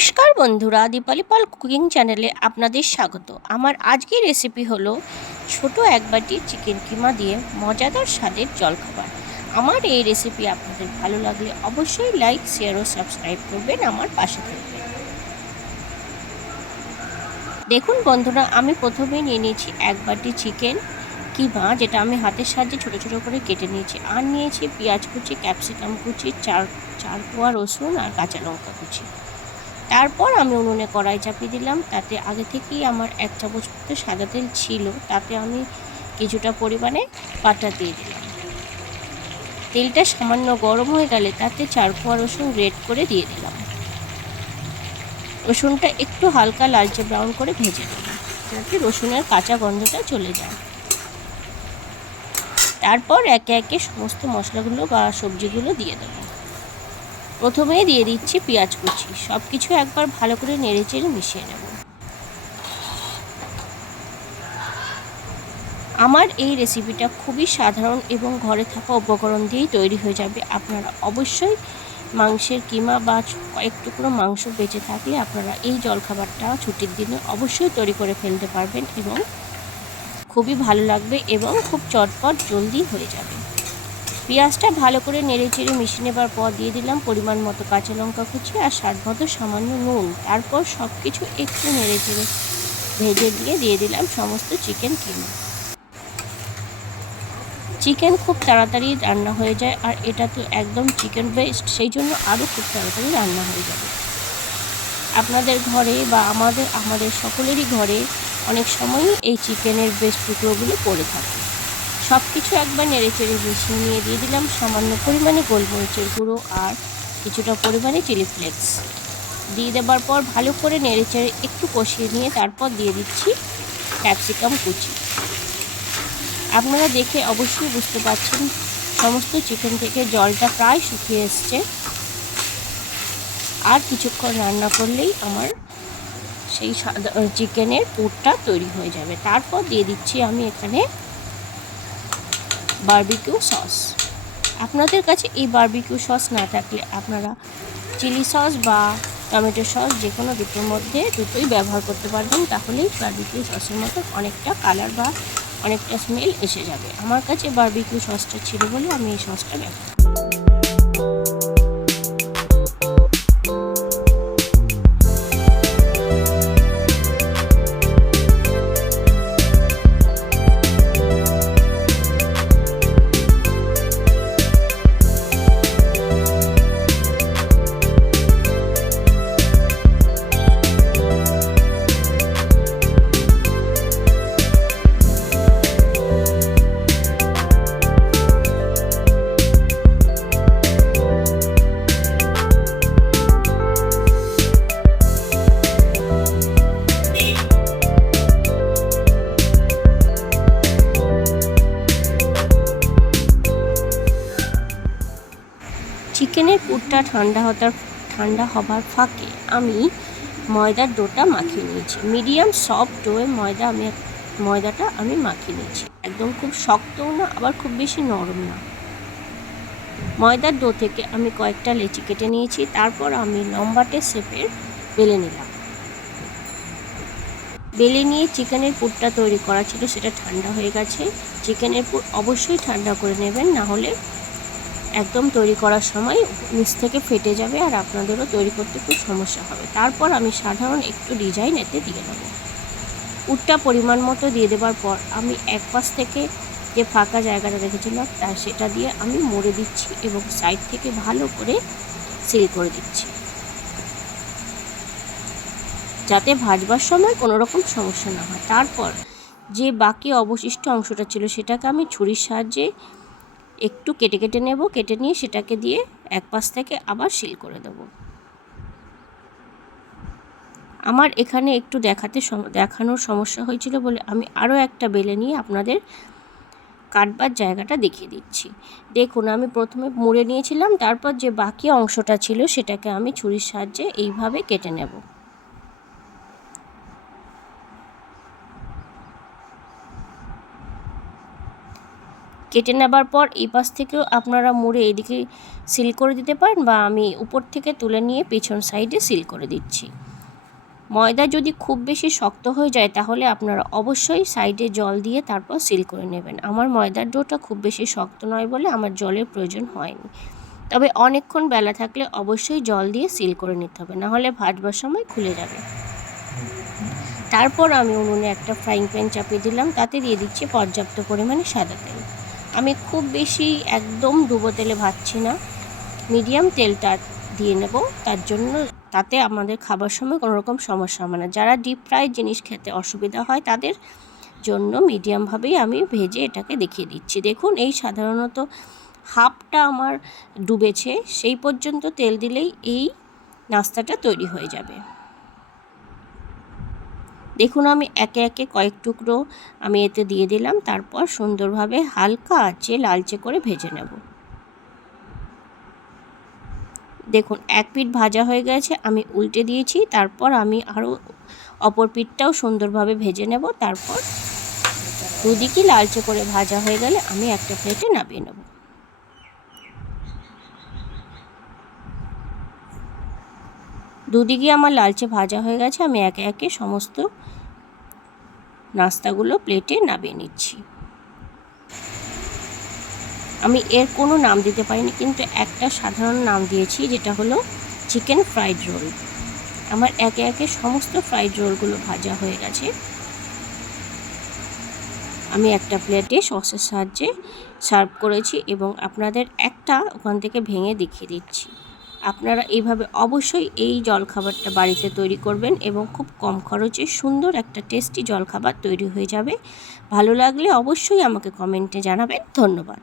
নমস্কার বন্ধুরা, দীপালি পাল কুকিং চ্যানেলে আপনাদের স্বাগত। আমার আজকের রেসিপি হলো ছোট এক বাটি চিকেন কিমা দিয়ে মজাদার স্বাদের জলখাবার। আমার এই রেসিপি আপনাদের ভালো লাগলে অবশ্যই লাইক শেয়ার ও সাবস্ক্রাইব করবেন আমার পাশে থাকবেন। দেখুন বন্ধুরা, আমি প্রথমে নিয়ে নিয়েছি এক বাটি চিকেন কিমা, যেটা আমি হাতের সাহায্যে ছোটো ছোটো করে কেটে নিয়েছি। আর নিয়েছি পেঁয়াজ কুচি ক্যাপসিকাম কুচি, চার চার কোয়া রসুন আর কাঁচা লঙ্কা কুচি। তারপর আমি উনুনে কড়াই চাপিয়ে দিলাম। তাতে আগে থেকেই আমার এক চামচ মতো সাদা তেল ছিল। তাতে আমি কিছুটা পরিমাণে বাটার দিয়ে দিলাম। তেলটা সামান্য গরম হয়ে গেলে তাতে চার কোয়া রসুন গ্রেট করে দিয়ে দিলাম। রসুনটা একটু হালকা লালচে ব্রাউন করে ভেজে নেব যাতে রসুনের কাঁচা গন্ধটা চলে যায়। তারপর একে একে সমস্ত মশলাগুলো বা সবজিগুলো দিয়ে দেবো। প্রথমেই দিয়ে দিচ্ছি পেঁয়াজ কুচি। সব কিছু একবার ভালো করে নেড়ে চেড়ে মিশিয়ে নেব। আমার এই রেসিপিটা খুবই সাধারণ এবং ঘরে থাকা উপকরণ দিয়েই তৈরি হয়ে যাবে। আপনারা অবশ্যই মাংসের কিমা বা কয়েক টুকরো মাংস বেঁচে থাকলে আপনারা এই জলখাবারটা ছুটির দিনে অবশ্যই তৈরি করে ফেলতে পারবেন এবং খুবই ভালো লাগবে এবং খুব চটপট জলদি হয়ে যাবে। পেঁয়াজটা ভালো করে নেড়ে চেড়ে মিশিয়ে নেবার পর দিয়ে দিলাম পরিমাণ মতো কাঁচা লঙ্কা কুচি আর স্বাদ মতো সামান্য নুন। তারপর সব কিছু একটু নেড়ে চেড়ে ভেজে দিয়ে দিয়ে দিলাম সমস্ত চিকেন কিমা। চিকেন খুব তাড়াতাড়ি রান্না হয়ে যায় আর এটা তো একদম চিকেন বেস্ট সেই জন্য আরও খুব তাড়াতাড়ি রান্না হয়ে যাবে। আপনাদের ঘরে বা আমাদের আমাদের সকলেরই ঘরে অনেক সময়ই এই চিকেনের বেস্ট টুকরোগুলো পড়ে থাকে। সব কিছু একবার নেড়ে চেড়ে মিশিয়ে নিয়ে দিয়ে দিলাম সামান্য পরিমাণে গোলমরিচের গুঁড়ো আর কিছুটা পরিমাণে চিলি ফ্লেক্স। দিয়ে দেবার পর ভালো করে নেড়ে চেড়ে একটু কষিয়ে নিয়ে তারপর দিয়ে দিচ্ছি ক্যাপসিকাম কুচি। আপনারা দেখে অবশ্যই বুঝতে পারছেন সমস্ত চিকেন থেকে জলটা প্রায় শুকিয়ে এসছে। আর কিছুক্ষণ রান্না করলেই আমার সেই সাদা চিকেনের পুরটা তৈরি হয়ে যাবে। তারপর দিয়ে দিচ্ছি আমি এখানে বারবিকিউ সস। আপনাদের কাছে এই বার্বিকিউ সস না থাকলে আপনারা চিলি সস বা টমেটো সস যে কোনো দুটোর মধ্যে দুটোই ব্যবহার করতে পারবেন, তাহলেই বার্বিকিউ সসের মতো অনেকটা কালার বা অনেকটা স্মেল এসে যাবে। আমার কাছে বার্বিকিউ সসটা ছিল বলে আমি এই সসটা ব্যবহার পুরটা ঠান্ডা হতার ঠান্ডা হবার ফাঁকে আমি ময়দার ডোটা মাখিয়ে নিয়েছি। মিডিয়াম সফট ডোয়ে ময়দা আমি ময়দাটা আমি মাখিয়ে নিয়েছি। একদম খুব শক্তও না, আবার খুব বেশি নরম না। ময়দার ডো থেকে আমি কয়েকটা লেচি কেটে নিয়েছি, তারপর আমি লম্বাটে শেপের বেলে নিলাম। বেলে নিয়ে চিকেনের পুরটা তৈরি করা ছিল, সেটা ঠান্ডা হয়ে গেছে। চিকেনের পুর অবশ্যই ঠান্ডা করে নেবেন, না হলে একদম তৈরি করার সময় নিচ থেকে ফেটে যাবে আর আপনাদেরও তৈরি করতে খুব সমস্যা হবে। তারপর আমি সাধারণ একটু ডিজাইন এতে দিয়ে নেব উটটা পরিমাণ মতো দিয়ে দেওয়ার পর আমি এক পাশ থেকে যে ফাঁকা জায়গাটা রেখেছিলাম তার সেটা দিয়ে আমি মুড়ে দিচ্ছি এবং সাইড থেকে ভালো করে সিল করে দিচ্ছি। যাতে ভাজবার সময় কোনো রকম সমস্যা না হয়। তারপর যে বাকি অবশিষ্ট অংশটা ছিল, সেটাকে আমি ছুরির সাহায্যে একটু কেটে কেটে নেব, কেটে নিয়ে সেটাকে দিয়ে এক পাশ থেকে আবার সিল করে দেব। আমার এখানে একটু দেখাতে দেখানোর সমস্যা হয়েছিল বলে আমি আরও একটা বেলে নিয়ে আপনাদের কাটবার জায়গাটা দেখিয়ে দিচ্ছি। দেখুন, আমি প্রথমে মুড়ে নিয়েছিলাম, তারপর যে বাকি অংশটা ছিল সেটাকে আমি ছুরির সাহায্যে এইভাবে কেটে নেব। কেটে নেবার পর এই পাশ থেকেও আপনারা মুড়ে এদিকে সিল করে দিতে পারেন বা আমি উপর থেকে তুলে নিয়ে পেছন সাইডে সিল করে দিচ্ছি। ময়দা যদি খুব বেশি শক্ত হয়ে যায় তাহলে আপনারা অবশ্যই সাইডে জল দিয়ে তারপর সিল করে নেবেন। আমার ময়দার ডোটা খুব বেশি শক্ত নয় বলে আমার জলের প্রয়োজন হয়নি। তবে অনেকক্ষণ বেলা থাকলে অবশ্যই জল দিয়ে সিল করে নিতে হবে নাহলে ভাজবার সময় খুলে যাবে। তারপর আমি উনুনে একটা ফ্রাইং প্যান চাপিয়ে দিলাম, তাতে দিয়ে দিচ্ছি পর্যাপ্ত পরিমাণে সাদা তেল। আমি খুব বেশি একদম ডুবো তেলে ভাজছি না। মিডিয়াম তেলটা দিয়ে নেব, তার জন্য তাতে আমাদের খাবার সময় কোনো রকম সমস্যা হবে না। যারা ডিপ ফ্রাই জিনিস খেতে অসুবিধা হয়, তাদের জন্য মিডিয়ামভাবেই আমি ভেজে এটাকে দেখিয়ে দিচ্ছি। দেখুন, এই সাধারণত হাফটা আমার ডুবেছে, সেই পর্যন্ত তেল দিলেই এই নাস্তাটা তৈরি হয়ে যাবে। দেখুন আমি একে একে কয়েক টুকরো আমি এতে দিয়ে দিলাম, তারপর সুন্দরভাবে হালকা আঁচে লালচে করে ভেজে নেব। দেখুন, এক পিঠ ভাজা হয়ে গেছে, আমি উল্টে দিয়েছি, তারপর আমি আরও অপর পিঠটাও সুন্দরভাবে ভেজে নেব, তারপর দুদিকই লালচে করে ভাজা হয়ে গেলে আমি একটা প্লেটে নামিয়ে নেব। দুদিকে আমার লালচে ভাজা হয়ে গেছে, আমি একে একে সমস্ত নাস্তাগুলো প্লেটে নামিয়ে নিচ্ছি। আমি এর কোনো নাম দিতে পারিনি, কিন্তু একটা সাধারণ নাম দিয়েছি, যেটা হলো চিকেন ফ্রাইড রোল আমার একে একে সমস্ত ফ্রাইড রোলগুলো ভাজা হয়ে গেছে। আমি একটা প্লেটে সসের সাহায্যে সার্ভ করেছি এবং আপনাদের একটা ওখান থেকে ভেঙে দেখিয়ে দিচ্ছি। আপনারা এইভাবে অবশ্যই এই জলখাবারটা বাড়িতে তৈরি করবেন এবং খুব কম খরচে সুন্দর একটা টেস্টি জলখাবার তৈরি হয়ে যাবে। ভালো লাগলে অবশ্যই আমাকে কমেন্টে জানাবেন। ধন্যবাদ।